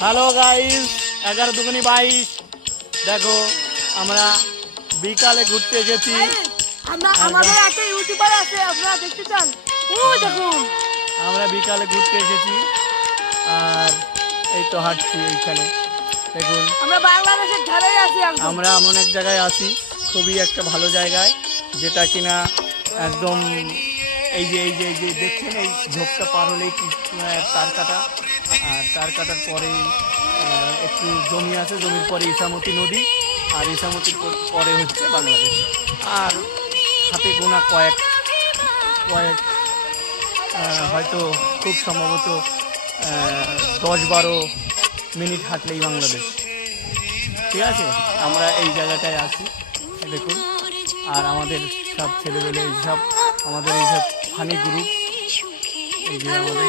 Hello guys, 11×22 দেখো আমরা বিকালে ঘুরতে এসেছি। আমাদের একটা ইউটিউবার আছে, আপনারা দেখতে চান? ওই দেখুন আমরা বিকালে ঘুরতে এসেছি আর এই তো হাঁটছি এইখানে দেখুন। আমরা বাংলাদেশের ধারেই আছি। আমরা এমন এক জায়গায় আছি, খুবই একটা ভালো জায়গায়, যেটা কিনা একদম এই যে দেখছেন, এই ঝোপটা পার হলেই তার কাটা, আর তার কাটার পরেই একটু জমি আছে, জমির পরে ইসামতি নদী, আর ইসামতির পরে হচ্ছে বাংলাদেশ। আর হাতে গোনা কয়েক হয়তো খুব সম্ভবত 10-12 মিনিট হাঁটলেই বাংলাদেশ। ঠিক আছে, আমরা এই জায়গাটায় আছি দেখুন। আর আমাদের সব ছেলেবেলে এইসব আমাদের এইসব ফানি গ্রুপ, এই যে আমাদের